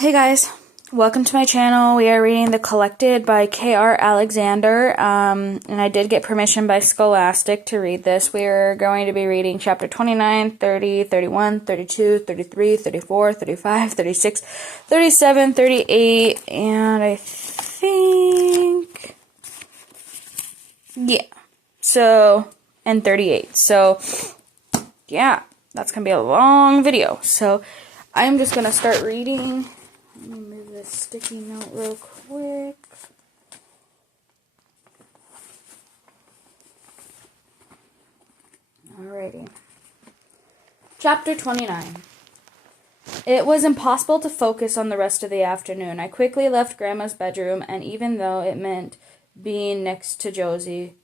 Hey guys, welcome to my channel. We are reading The Collected by K.R. Alexander, and I did get permission by Scholastic to read this. We are going to be reading chapter 29, 30, 31, 32, 33, 34, 35, 36, 37, 38, and I think, and 38. So, yeah, that's going to be a long video. So, I'm just going to start reading. Let me move this sticky note real quick. Alrighty. Chapter 29. It was impossible to focus on the rest of the afternoon. I quickly left Grandma's bedroom, and even though it meant being next to Josie,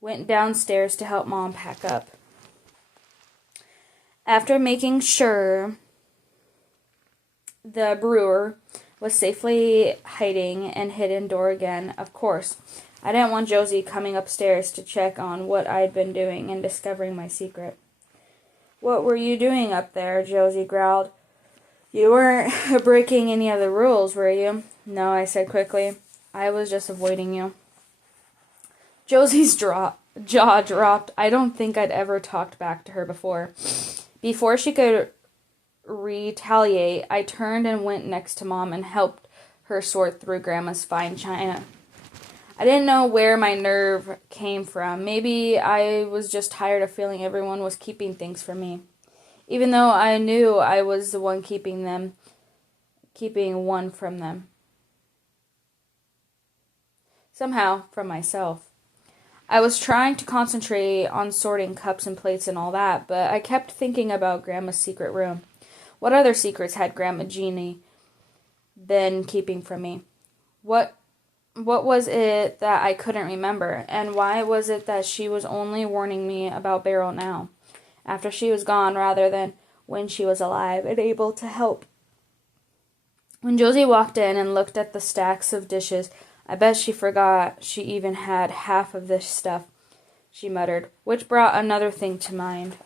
went downstairs to help Mom pack up. After making sure the brewer was safely hiding and hid indoor again, of course, I didn't want Josie coming upstairs to check on what I'd been doing and discovering my secret. "What were you doing up there?" Josie growled. "You weren't breaking any of the rules, were you?" "No," I said quickly. "I was just avoiding you." Josie's jaw dropped. I don't think I'd ever talked back to her before. Before she could retaliate, I turned and went next to Mom and helped her sort through Grandma's fine china. I didn't know where my nerve came from. Maybe I was just tired of feeling everyone was keeping things from me, even though I knew I was the one keeping one from them. Somehow, from myself. I was trying to concentrate on sorting cups and plates and all that, but I kept thinking about Grandma's secret room. What other secrets had Grandma Jeannie been keeping from me? What was it that I couldn't remember? And why was it that she was only warning me about Beryl now, after she was gone, rather than when she was alive and able to help? When Josie walked in and looked at the stacks of dishes, "I bet she forgot she even had half of this stuff," she muttered, which brought another thing to mind.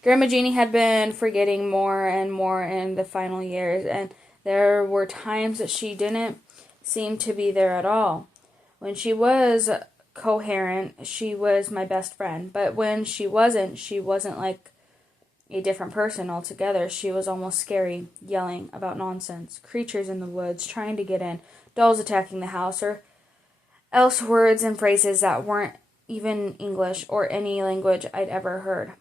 Grandma Jeannie had been forgetting more and more in the final years, and there were times that she didn't seem to be there at all. When she was coherent, she was my best friend, but when she wasn't like a different person altogether. She was almost scary, yelling about nonsense, creatures in the woods trying to get in, dolls attacking the house, or else words and phrases that weren't even English or any language I'd ever heard.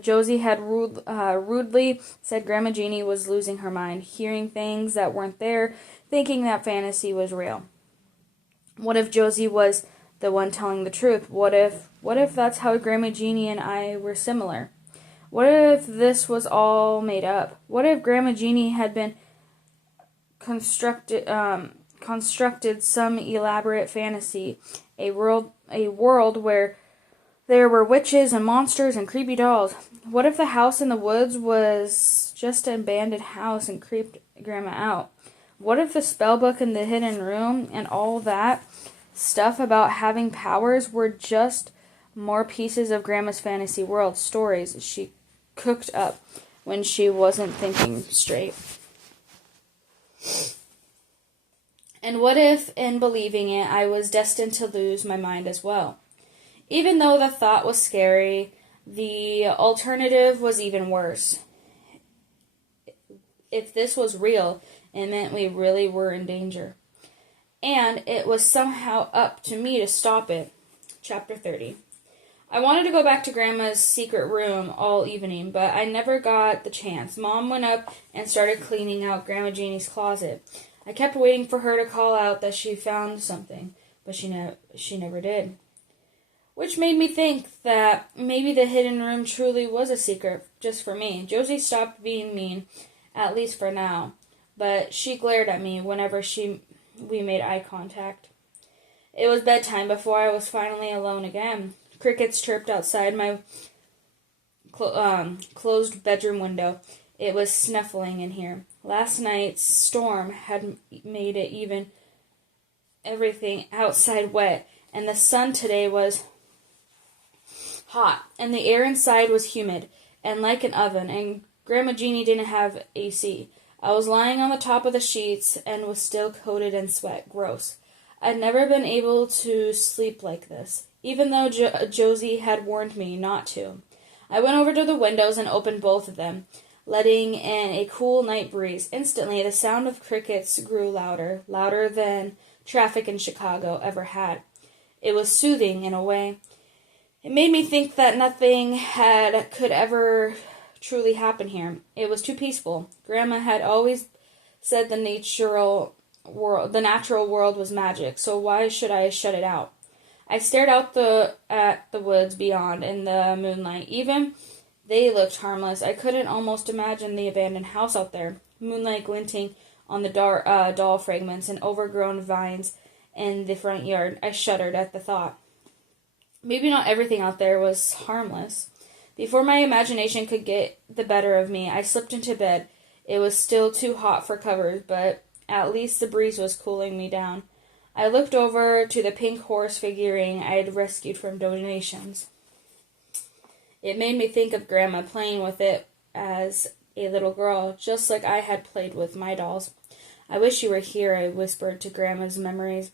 Josie had rudely said Grandma Jeannie was losing her mind, hearing things that weren't there, thinking that fantasy was real. What if Josie was the one telling the truth? What if that's how Grandma Jeannie and I were similar? What if this was all made up? What if Grandma Jeannie had been constructed some elaborate fantasy, a world where there were witches and monsters and creepy dolls? What if the house in the woods was just an abandoned house and creeped Grandma out? What if the spell book in the hidden room and all that stuff about having powers were just more pieces of Grandma's fantasy world, stories she cooked up when she wasn't thinking straight? And what if, in believing it, I was destined to lose my mind as well? Even though the thought was scary, the alternative was even worse. If this was real, it meant we really were in danger. And it was somehow up to me to stop it. Chapter 30. I wanted to go back to Grandma's secret room all evening, but I never got the chance. Mom went up and started cleaning out Grandma Jeannie's closet. I kept waiting for her to call out that she found something, but she never did. Which made me think that maybe the hidden room truly was a secret just for me. Josie stopped being mean, at least for now, but she glared at me whenever we made eye contact. It was bedtime before I was finally alone again. Crickets chirped outside my closed bedroom window. It was snuffling in here. Last night's storm had made everything outside wet, and the sun today was hot, and the air inside was humid and like an oven, and Grandma Jeannie didn't have AC. I was lying on the top of the sheets and was still coated in sweat. Gross. I'd never been able to sleep like this, even though Josie had warned me not to. I went over to the windows and opened both of them, letting in a cool night breeze. Instantly, the sound of crickets grew louder, louder than traffic in Chicago ever had. It was soothing in a way. It made me think that nothing could ever truly happen here. It was too peaceful. Grandma had always said the natural world was magic, so why should I shut it out? I stared out at the woods beyond in the moonlight. Even they looked harmless. I couldn't almost imagine the abandoned house out there, moonlight glinting on the doll fragments and overgrown vines in the front yard. I shuddered at the thought. Maybe not everything out there was harmless. Before my imagination could get the better of me, I slipped into bed. It was still too hot for covers, but at least the breeze was cooling me down. I looked over to the pink horse figurine I had rescued from donations. It made me think of Grandma playing with it as a little girl, just like I had played with my dolls. I wish you were here, I whispered to Grandma's memories.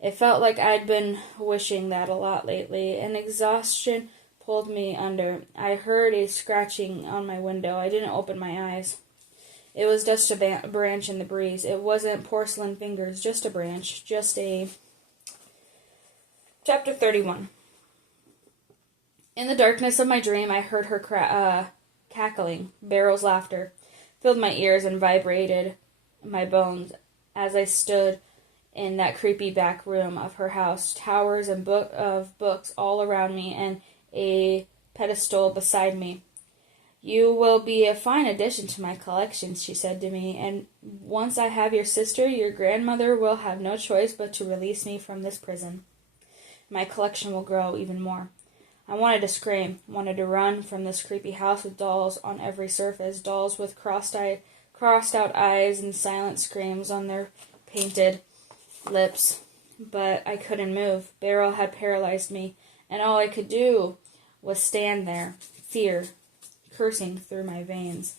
It felt like I'd been wishing that a lot lately, and exhaustion pulled me under. I heard a scratching on my window. I didn't open my eyes. It was just a branch in the breeze. It wasn't porcelain fingers, just a branch, just a... Chapter 31. In the darkness of my dream, I heard her cackling. Beryl's laughter filled my ears and vibrated my bones as I stood in that creepy back room of her house, towers and books all around me and a pedestal beside me. You will be a fine addition to my collection, she said to me, and once I have your sister, your grandmother will have no choice but to release me from this prison. My collection will grow even more. I wanted to scream, wanted to run from this creepy house with dolls on every surface, dolls with crossed-out eyes and silent screams on their painted lips. But I couldn't move. Beryl had paralyzed me, and all I could do was stand there, fear coursing through my veins.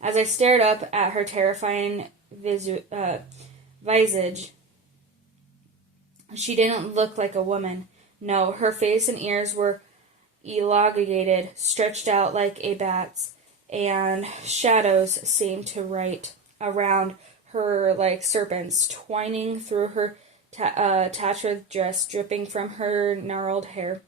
As I stared up at her terrifying visage, she didn't look like a woman. No, her face and ears were elongated, stretched out like a bat's, and shadows seemed to write around her like serpents, twining through her tattered dress, dripping from her gnarled hair.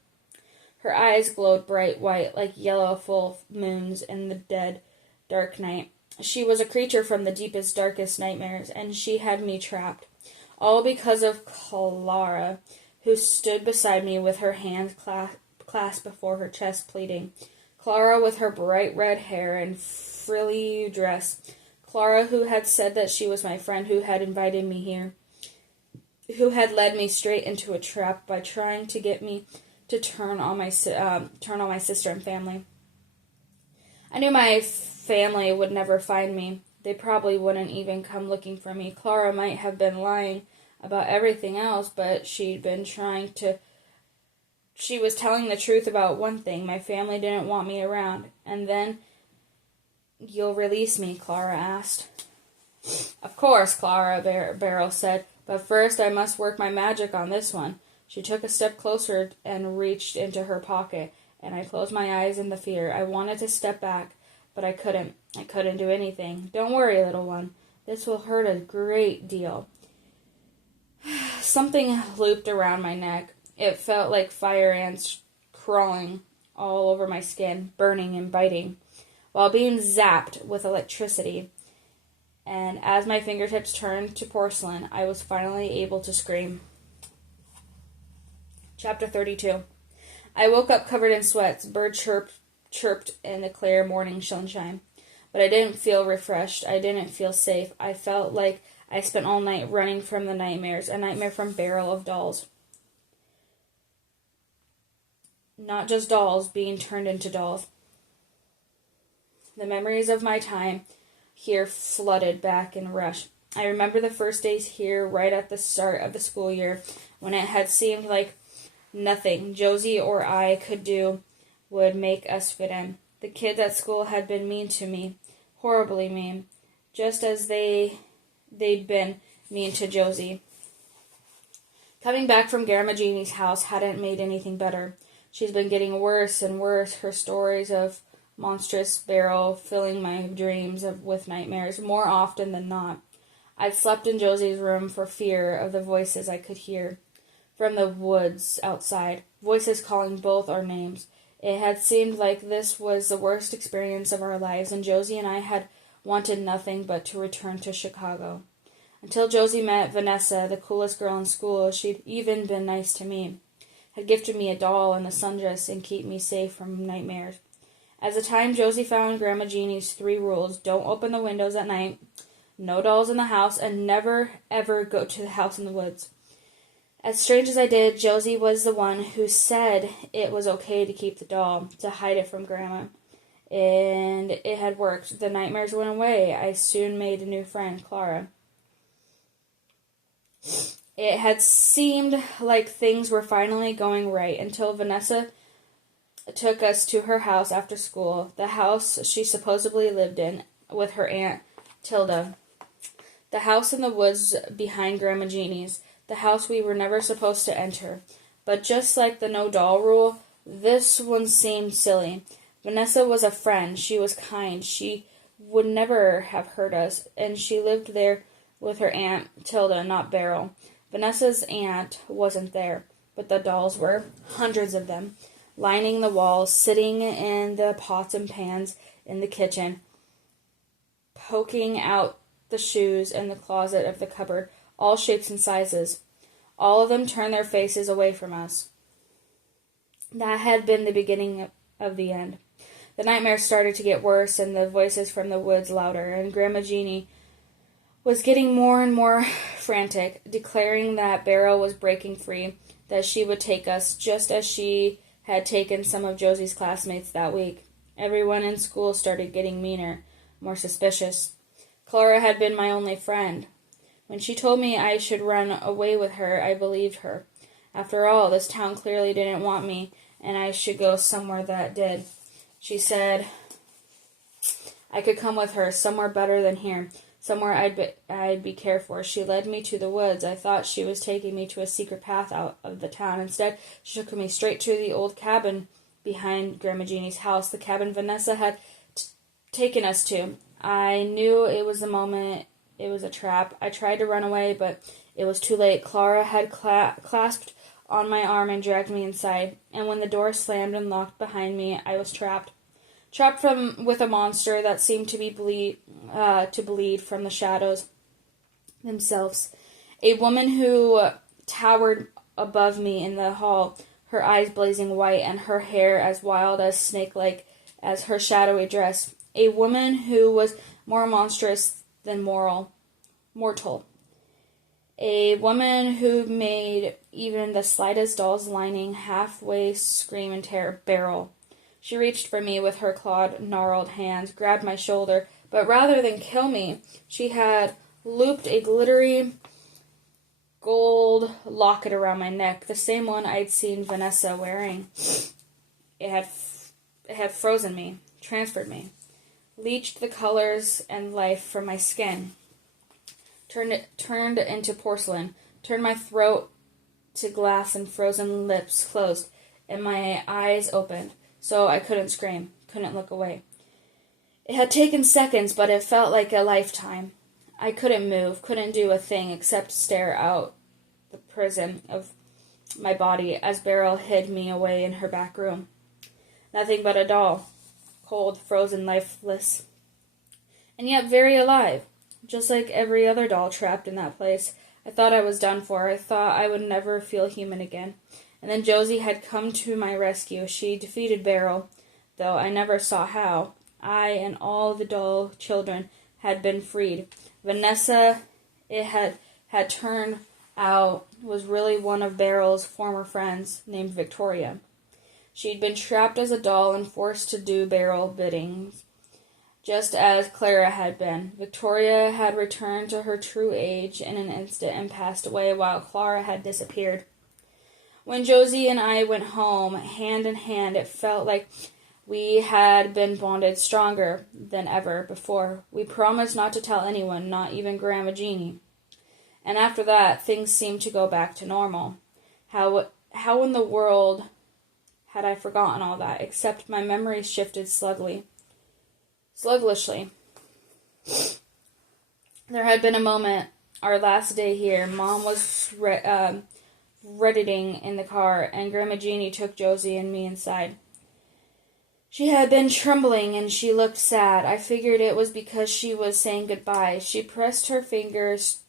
Her eyes glowed bright white like yellow full moons in the dead, dark night. She was a creature from the deepest, darkest nightmares, and she had me trapped. All because of Clara, who stood beside me with her hands clasped before her chest, pleading. Clara with her bright red hair and frilly dress. Clara who had said that she was my friend, who had invited me here, who had led me straight into a trap by trying to get me to turn on my sister and family. I knew my family would never find me. They probably wouldn't even come looking for me. Clara might have been lying about everything else, but she was telling the truth about one thing. My family didn't want me around. And then, you'll release me, Clara asked. Of course, Clara, Beryl said, but first I must work my magic on this one. She took a step closer and reached into her pocket, and I closed my eyes in the fear. I wanted to step back, but I couldn't. I couldn't do anything. Don't worry, little one. This will hurt a great deal. Something looped around my neck. It felt like fire ants crawling all over my skin, burning and biting, while being zapped with electricity. And as my fingertips turned to porcelain, I was finally able to scream. Chapter 32. I woke up covered in sweats. Birds chirped in the clear morning sunshine. But I didn't feel refreshed. I didn't feel safe. I felt like I spent all night running from the nightmares. A nightmare from barrel of dolls. Not just dolls being turned into dolls. The memories of my time here flooded back in a rush. I remember the first days here right at the start of the school year, when it had seemed like nothing Josie or I could do would make us fit in. The kids at school had been mean to me, horribly mean. just as they'd been mean to Josie. Coming back from Grandma Jeannie's house hadn't made anything better. She's been getting worse and worse. Her stories of monstrous Beryl filling my dreams with nightmares more often than not. I'd slept in Josie's room for fear of the voices I could hear from the woods outside, voices calling both our names. It had seemed like this was the worst experience of our lives, and Josie and I had wanted nothing but to return to Chicago. Until Josie met Vanessa, the coolest girl in school. She'd even been nice to me, had gifted me a doll and a sundress and keep me safe from nightmares. As the time Josie found Grandma Jeannie's 3 rules: don't open the windows at night, no dolls in the house, and never, ever go to the house in the woods. As strange as I did, Josie was the one who said it was okay to keep the doll, to hide it from Grandma. And it had worked. The nightmares went away. I soon made a new friend, Clara. It had seemed like things were finally going right until Vanessa took us to her house after school, the house she supposedly lived in with her Aunt Tilda. The house in the woods behind Grandma Jeannie's, the house we were never supposed to enter. But just like the no doll rule, this one seemed silly. Vanessa was a friend. She was kind. She would never have hurt us, and she lived there with her Aunt Tilda, not Beryl. Vanessa's aunt wasn't there, but the dolls were, hundreds of them, lining the walls, sitting in the pots and pans in the kitchen, poking out the shoes in the closet of the cupboard, all shapes and sizes. All of them turned their faces away from us. That had been the beginning of the end. The nightmares started to get worse, and the voices from the woods louder, and Grandma Jeannie was getting more and more frantic, declaring that Beryl was breaking free, that she would take us, just as she had taken some of Josie's classmates that week. Everyone in school started getting meaner, more suspicious. Clara had been my only friend. When she told me I should run away with her, I believed her. After all, this town clearly didn't want me, and I should go somewhere that did. She said I could come with her, somewhere better than here, somewhere I'd be cared for. She led me to the woods. I thought she was taking me to a secret path out of the town. Instead, she took me straight to the old cabin behind Grandma Jeannie's house, the cabin Vanessa had taken us to. I knew it was the moment. It was a trap. I tried to run away, but it was too late. Clara had clasped on my arm and dragged me inside, and when the door slammed and locked behind me, I was trapped. Trapped with a monster that seemed to bleed from the shadows themselves. A woman who towered above me in the hall, her eyes blazing white and her hair as wild as snake-like as her shadowy dress. A woman who was more monstrous than mortal. A woman who made even the slightest doll's lining halfway scream in terror. Beryl. She reached for me with her clawed, gnarled hands, grabbed my shoulder, but rather than kill me, she had looped a glittery gold locket around my neck, the same one I'd seen Vanessa wearing. It had frozen me, transferred me, leached the colors and life from my skin, turned into porcelain, turned my throat to glass and frozen lips closed, and my eyes opened, so I couldn't scream, couldn't look away. It had taken seconds, but it felt like a lifetime. I couldn't move, couldn't do a thing except stare out the prison of my body as Beryl hid me away in her back room. Nothing but a doll, cold, frozen, lifeless, and yet very alive, just like every other doll trapped in that place. I thought I was done for. I thought I would never feel human again. And then Josie had come to my rescue. She defeated Beryl, though I never saw how. I and all the doll children had been freed. Vanessa, it had turned out, was really one of Beryl's former friends named Victoria. She'd been trapped as a doll and forced to do Beryl bidding, just as Clara had been. Victoria had returned to her true age in an instant and passed away while Clara had disappeared. When Josie and I went home, hand in hand, it felt like We had been bonded stronger than ever before. We promised not to tell anyone, not even Grandma Jeanie. And after that, things seemed to go back to normal. How in the world had I forgotten all that, except my memory shifted sluggishly. There had been a moment, our last day here. Mom was reddening in the car, and Grandma Jeanie took Josie and me inside. She had been trembling, and she looked sad. I figured it was because she was saying goodbye. She pressed her fingers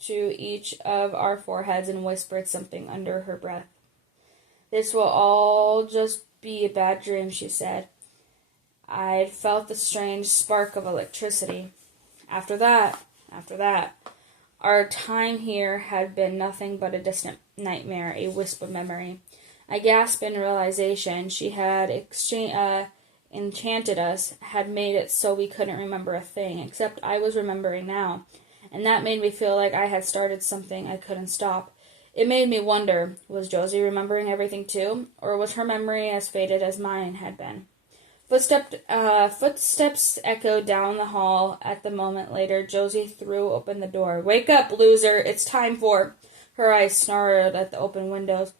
to each of our foreheads and whispered something under her breath. "This will all just be a bad dream," she said. I'd felt the strange spark of electricity. After that, our time here had been nothing but a distant nightmare, a wisp of memory. I gasped in realization. She had enchanted us, had made it so we couldn't remember a thing, except I was remembering now, and that made me feel like I had started something I couldn't stop. It made me wonder, was Josie remembering everything too, or was her memory as faded as mine had been? Footsteps echoed down the hall. At the moment later, Josie threw open the door. "Wake up, loser! It's time for—" Her eyes snarled at the open windows.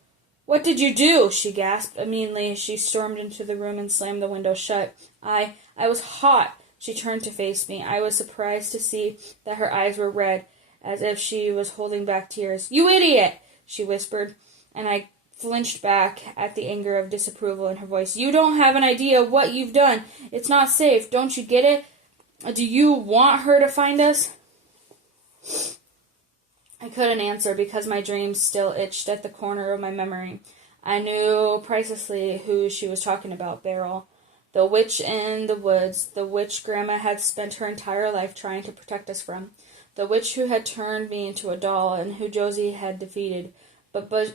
"What did you do?" she gasped. Meanly, she stormed into the room and slammed the window shut. I was hot. She turned to face me. I was surprised to see that her eyes were red, as if she was holding back tears. "You idiot!" she whispered, and I flinched back at the anger of disapproval in her voice. "You don't have an idea what you've done. It's not safe. Don't you get it? Do you want her to find us?" I couldn't answer because my dreams still itched at the corner of my memory. I knew precisely who she was talking about, Beryl. The witch in the woods, the witch Grandma had spent her entire life trying to protect us from. The witch who had turned me into a doll and who Josie had defeated. But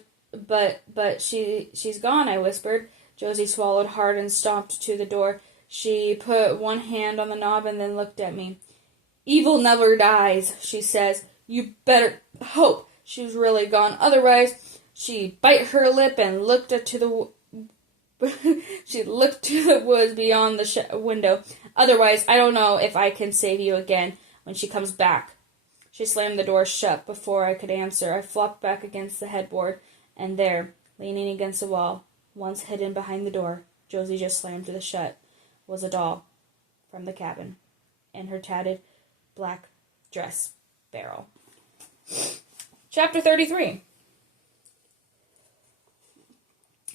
she's gone," I whispered. Josie swallowed hard and stomped to the door. She put one hand on the knob and then looked at me. "Evil never dies," she says. "You better hope she's really gone. Otherwise," she bit her lip and looked to the woods beyond the window. "Otherwise, I don't know if I can save you again when she comes back." She slammed the door shut before I could answer. I flopped back against the headboard, and there, leaning against the wall, once hidden behind the door, Josie just slammed it shut, was a doll from the cabin, in her tattered black dress, Beryl. Chapter 33.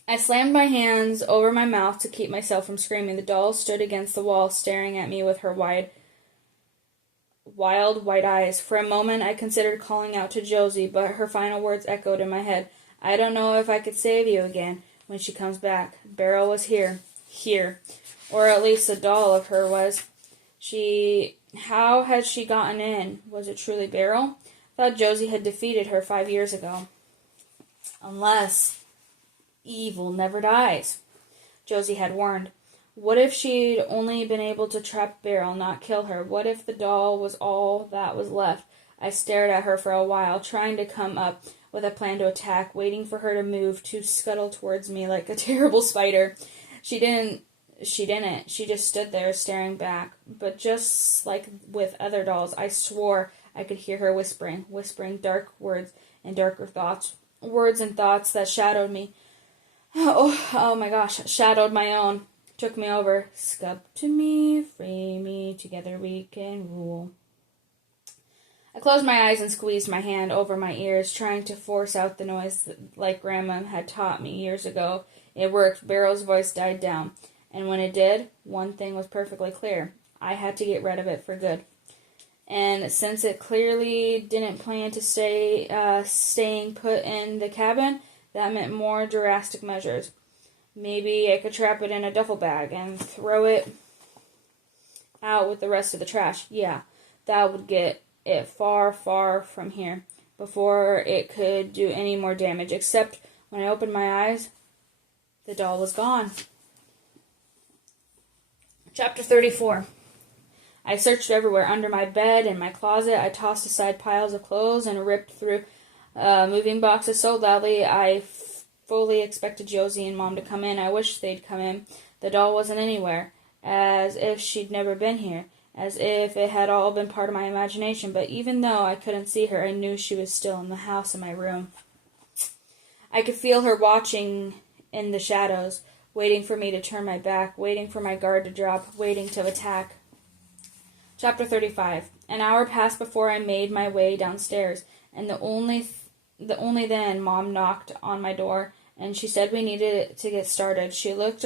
I slammed my hands over my mouth to keep myself from screaming. The doll stood against the wall, staring at me with her wild white eyes. For a moment I considered calling out to Josie, but her final words echoed in my head. "I don't know if I could save you again when she comes back." Beryl was here, or at least the doll of her was. How had she gotten in? Was it truly Beryl? I thought Josie had defeated her 5 years ago. Unless evil never dies, Josie had warned. What if she'd only been able to trap Beryl, not kill her? What if the doll was all that was left? I stared at her for a while, trying to come up with a plan to attack, waiting for her to move, to scuttle towards me like a terrible spider. She didn't. She just stood there, staring back. But just like with other dolls, I swore I could hear her whispering dark words and darker thoughts. Words and thoughts that shadowed me. Oh my gosh, shadowed my own. Took me over. "Scub to me, free me, together we can rule." I closed my eyes and squeezed my hand over my ears, trying to force out the noise like Grandma had taught me years ago. It worked. Beryl's voice died down, and when it did, one thing was perfectly clear. I had to get rid of it for good. And since it clearly didn't plan to staying put in the cabin, that meant more drastic measures. Maybe I could trap it in a duffel bag and throw it out with the rest of the trash. Yeah, that would get it far, far from here before it could do any more damage. Except when I opened my eyes, the doll was gone. Chapter 34. I searched everywhere, under my bed, in my closet. I tossed aside piles of clothes and ripped through moving boxes so loudly I fully expected Josie and Mom to come in. I wished they'd come in. The doll wasn't anywhere, as if she'd never been here, as if it had all been part of my imagination. But even though I couldn't see her, I knew she was still in the house in my room. I could feel her watching in the shadows, waiting for me to turn my back, waiting for my guard to drop, waiting to attack. Chapter 35. An hour passed before I made my way downstairs, and only then Mom knocked on my door, and she said we needed to get started. She looked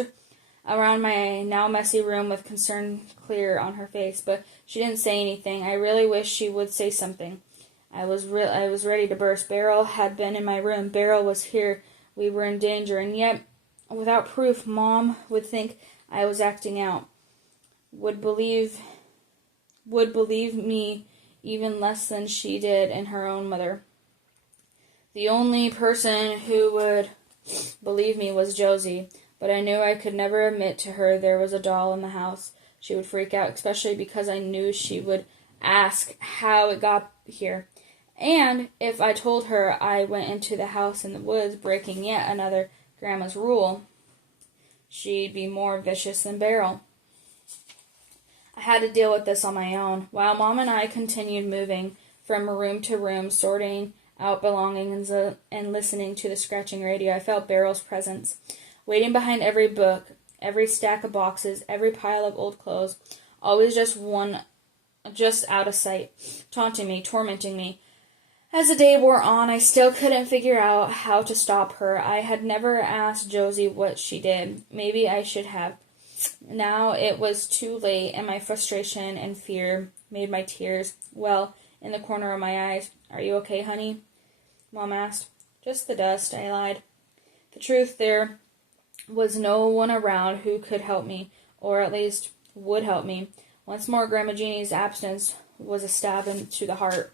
around my now messy room with concern clear on her face, but she didn't say anything. I really wished she would say something. I was ready to burst. Beryl had been in my room. Beryl was here. We were in danger, and yet, without proof, Mom would think I was acting out. Would believe me even less than she did in her own mother. The only person who would believe me was Josie, but I knew I could never admit to her there was a doll in the house. She would freak out, especially because I knew she would ask how it got here. And if I told her I went into the house in the woods, breaking yet another Grandma's rule, she'd be more vicious than Beryl. I had to deal with this on my own, while Mom and I continued moving from room to room, sorting out belongings and listening to the scratching radio. I felt Beryl's presence, waiting behind every book, every stack of boxes, every pile of old clothes, always just out of sight, taunting me, tormenting me. As the day wore on, I still couldn't figure out how to stop her. I had never asked Josie what she did. Maybe I should have. Now it was too late, and my frustration and fear made my tears well in the corner of my eyes. "Are you okay, honey?" Mom asked. "Just the dust," I lied. The truth, there was no one around who could help me, or at least would help me. Once more, Grandma Jeannie's absence was a stab into the heart.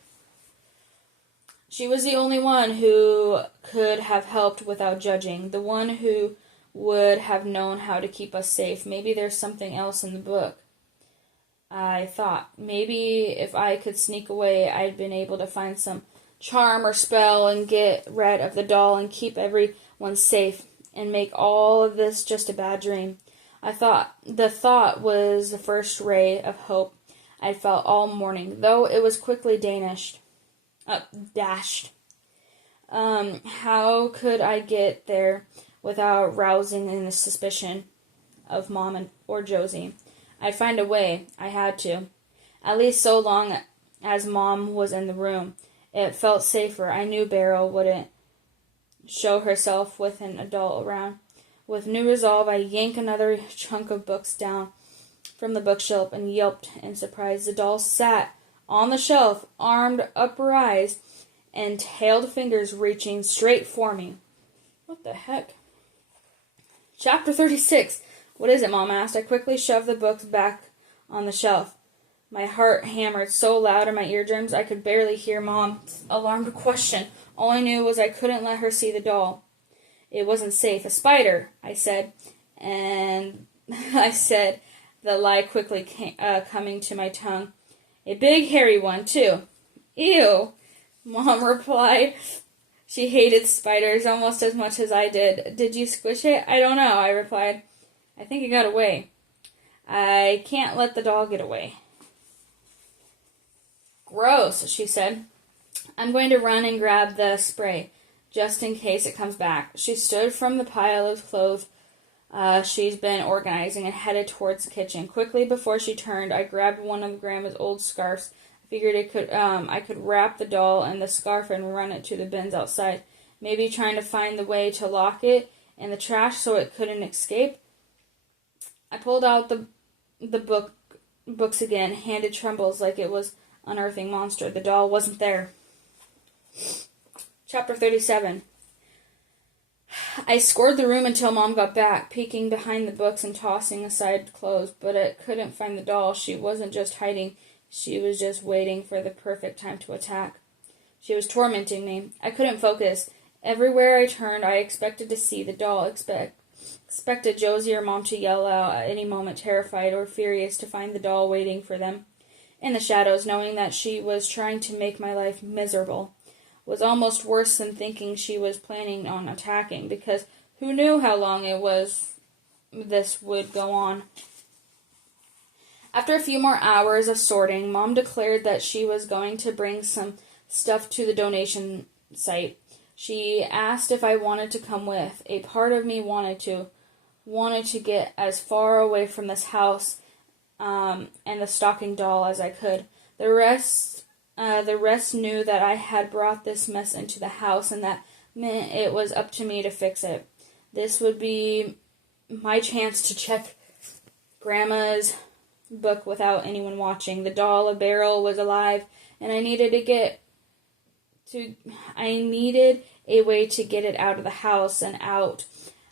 She was the only one who could have helped without judging, the one who would have known how to keep us safe. Maybe there's something else in the book. I thought, maybe if I could sneak away, I'd been able to find some charm or spell and get rid of the doll and keep everyone safe and make all of this just a bad dream. The thought was the first ray of hope I felt all morning, though it was quickly dashed. How could I get there without rousing any suspicion of Mom or Josie? I'd find a way. I had to. At least so long as Mom was in the room. It felt safer. I knew Beryl wouldn't show herself with an adult around. With new resolve, I yanked another chunk of books down from the bookshelf and yelped in surprise. The doll sat on the shelf, armed upraised, and tailed fingers reaching straight for me. What the heck? Chapter 36. "What is it?" Mom asked. I quickly shoved the books back on the shelf. My heart hammered so loud in my eardrums I could barely hear Mom's alarmed question. All I knew was I couldn't let her see the doll. It wasn't safe. "A spider," I said, and I said the lie quickly coming to my tongue. "A big hairy one, too." "Ew," Mom replied. She hated spiders almost as much as I did. "Did you squish it?" "I don't know," I replied. "I think it got away." "I can't let the doll get away." "Gross," she said. "I'm going to run and grab the spray, just in case it comes back." She stood from the pile of clothes she's been organizing and headed towards the kitchen. Quickly, before she turned, I grabbed one of Grandma's old scarves. I figured I could wrap the doll in the scarf and run it to the bins outside, maybe trying to find the way to lock it in the trash so it couldn't escape. I pulled out the books again, hand trembles like it was unearthing monster. The doll wasn't there. Chapter 37. I scoured the room until Mom got back, peeking behind the books and tossing aside clothes, but I couldn't find the doll. She wasn't just hiding, she was just waiting for the perfect time to attack. She was tormenting me. I couldn't focus. Everywhere I turned, I expected to see the doll, expected Josie or Mom to yell out at any moment, terrified or furious to find the doll waiting for them. In the shadows, knowing that she was trying to make my life miserable was almost worse than thinking she was planning on attacking, because who knew how long it was this would go on. After a few more hours of sorting, Mom declared that she was going to bring some stuff to the donation site. She asked if I wanted to come with. A part of me wanted to get as far away from this house and the stocking doll as I could. The rest knew that I had brought this mess into the house, and that meant it was up to me to fix it. This would be my chance to check Grandma's book without anyone watching. The doll, a barrel, was alive, and I needed a way to get it out of the house and out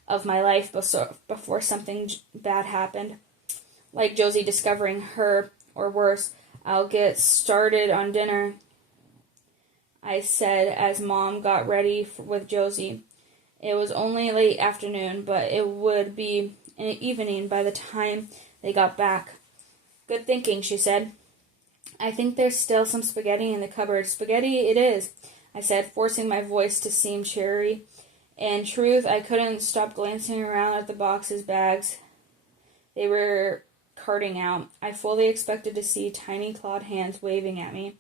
of my life before something bad happened, like Josie discovering her, or worse. I'll get started on dinner, I said as Mom got ready with Josie. It was only late afternoon, but it would be an evening by the time they got back. Good thinking, she said. I think there's still some spaghetti in the cupboard. Spaghetti it is, I said, forcing my voice to seem cheery. In truth, I couldn't stop glancing around at the boxes, bags they were carting out. I fully expected to see tiny clawed hands waving at me.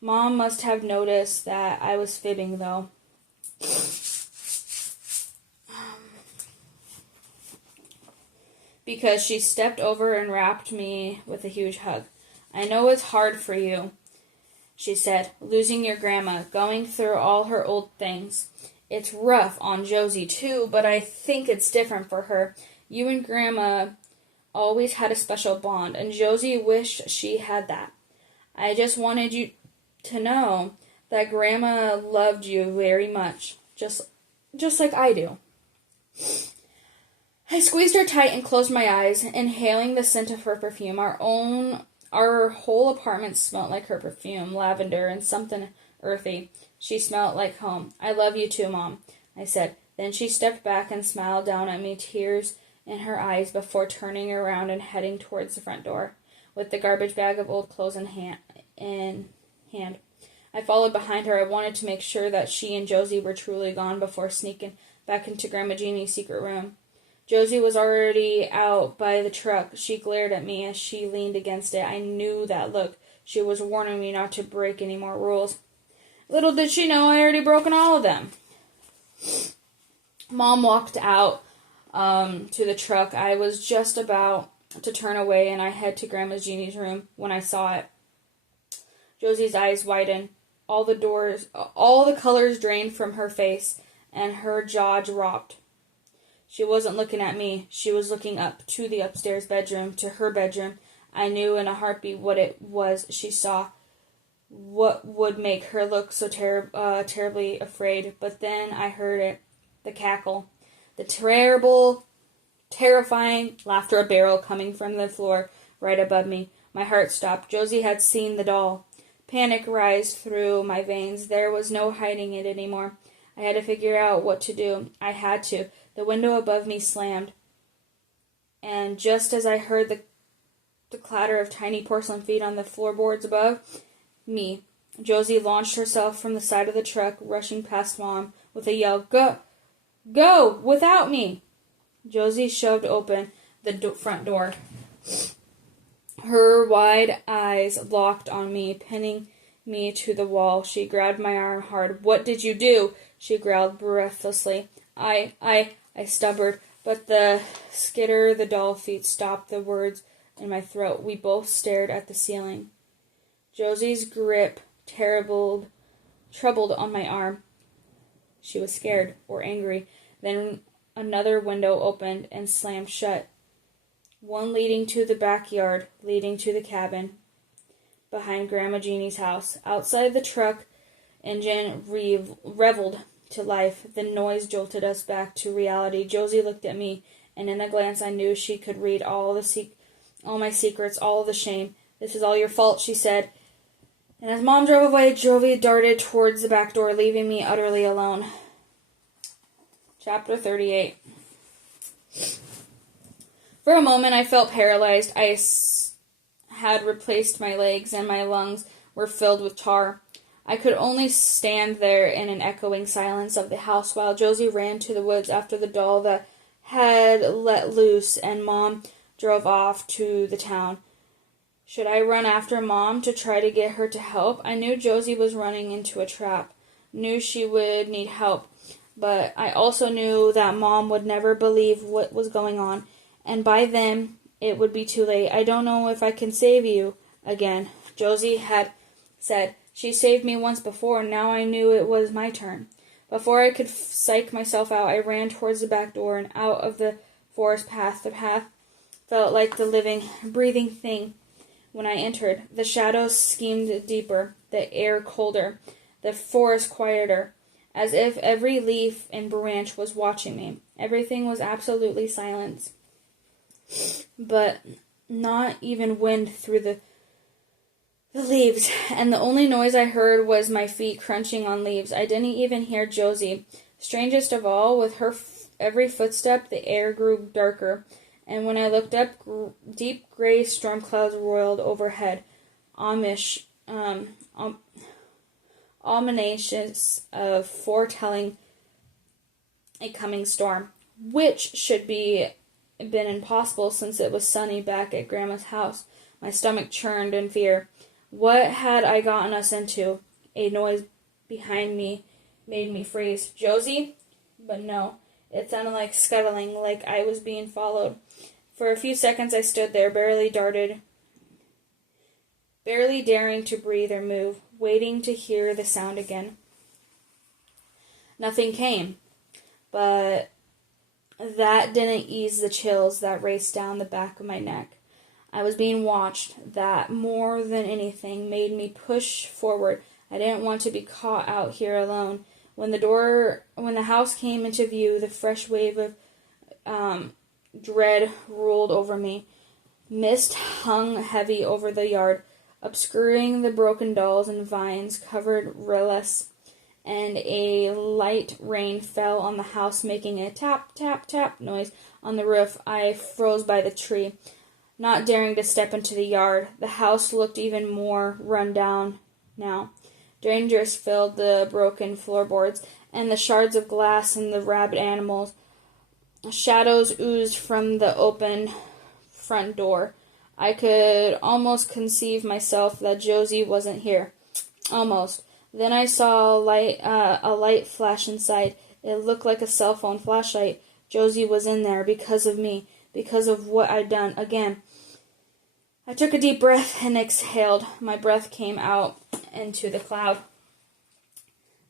Mom must have noticed that I was fibbing, though. Because she stepped over and wrapped me with a huge hug. I know it's hard for you, she said, losing your grandma, going through all her old things. It's rough on Josie, too, but I think it's different for her. You and Grandma always had a special bond, and Josie wished she had that. I just wanted you to know that Grandma loved you very much, just like I do. I squeezed her tight and closed my eyes, inhaling the scent of her perfume. Our whole apartment smelled like her perfume, lavender and something earthy. She smelled like home. I love you too, Mom, I said. Then she stepped back and smiled down at me, tears in her eyes, before turning around and heading towards the front door, with the garbage bag of old clothes in hand. I followed behind her. I wanted to make sure that she and Josie were truly gone before sneaking back into Grandma Jeannie's secret room. Josie was already out by the truck. She glared at me as she leaned against it. I knew that look. She was warning me not to break any more rules. Little did she know I already broken all of them. Mom walked out to the truck. I was just about to turn away, and I head to Grandma Jeannie's room when I saw it. Josie's eyes widened. All the colors drained from her face, and her jaw dropped. She wasn't looking at me. She was looking up to the upstairs bedroom, to her bedroom. I knew in a heartbeat what it was she saw, what would make her look so terribly afraid. But then I heard it, the cackle, the terrifying laughter, a barrel coming from the floor right above me. My heart stopped. Josie had seen the doll. Panic rised through my veins. There was no hiding it anymore. I had to figure out what to do. I had to. The window above me slammed, and just as I heard the clatter of tiny porcelain feet on the floorboards above me, Josie launched herself from the side of the truck, rushing past Mom with a yell, Go! Without me! Josie shoved open the front door. Her wide eyes locked on me, pinning me to the wall. She grabbed my arm hard. What did you do? She growled breathlessly. I stuttered, but the skitter the doll feet stopped the words in my throat. We both stared at the ceiling. Josie's grip troubled on my arm. She was scared or angry. Then another window opened and slammed shut. One leading to the backyard, leading to the cabin behind Grandma Jeannie's house. Outside, the truck engine reveled to life. The noise jolted us back to reality. Josie looked at me, and in a glance I knew she could read all my secrets, all the shame. This is all your fault, she said. And as Mom drove away, Josie darted towards the back door, leaving me utterly alone. Chapter 38. For a moment I felt paralyzed. I had replaced my legs, and my lungs were filled with tar. I could only stand there in an echoing silence of the house while Josie ran to the woods after the doll that had let loose, and Mom drove off to the town. Should I run after Mom to try to get her to help? I knew Josie was running into a trap, knew she would need help, but I also knew that Mom would never believe what was going on, and by then it would be too late. I don't know if I can save you again, Josie had said. She saved me once before, and now I knew it was my turn. Before I could psych myself out, I ran towards the back door and out of the forest path. The path felt like the living, breathing thing when I entered. The shadows schemed deeper, the air colder, the forest quieter, as if every leaf and branch was watching me. Everything was absolutely silent, but not even wind through the leaves, and the only noise I heard was my feet crunching on leaves. I didn't even hear Josie. Strangest of all, with her every footstep, the air grew darker, and when I looked up, deep gray storm clouds roiled overhead, ominous of foretelling a coming storm, which should been impossible since it was sunny back at Grandma's house. My stomach churned in fear. What had I gotten us into? A noise behind me made me freeze. Josie? But no. It sounded like scuttling, like I was being followed. For a few seconds I stood there, barely daring to breathe or move, waiting to hear the sound again. Nothing came, but that didn't ease the chills that raced down the back of my neck. I was being watched. That, more than anything, made me push forward. I didn't want to be caught out here alone. When the house came into view, the fresh wave of dread rolled over me. Mist hung heavy over the yard, obscuring the broken dolls and vines covered rilles, and a light rain fell on the house, making a tap, tap, tap noise on the roof. I froze by the tree, not daring to step into the yard. The house looked even more run down now. Strangers filled the broken floorboards and the shards of glass and the rabid animals. Shadows oozed from the open front door. I could almost conceive myself that Josie wasn't here. Almost. Then I saw a light flash inside. It looked like a cell phone flashlight. Josie was in there because of me, because of what I'd done. Again, I took a deep breath and exhaled. My breath came out into the cloud.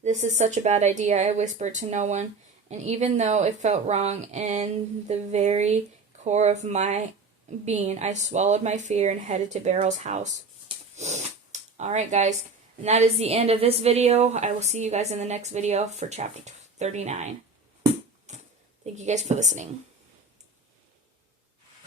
This is such a bad idea, I whispered to no one, and even though it felt wrong in the very core of my being, I swallowed my fear and headed to Beryl's house. Alright guys, and that is the end of this video. I will see you guys in the next video for chapter 39. Thank you guys for listening.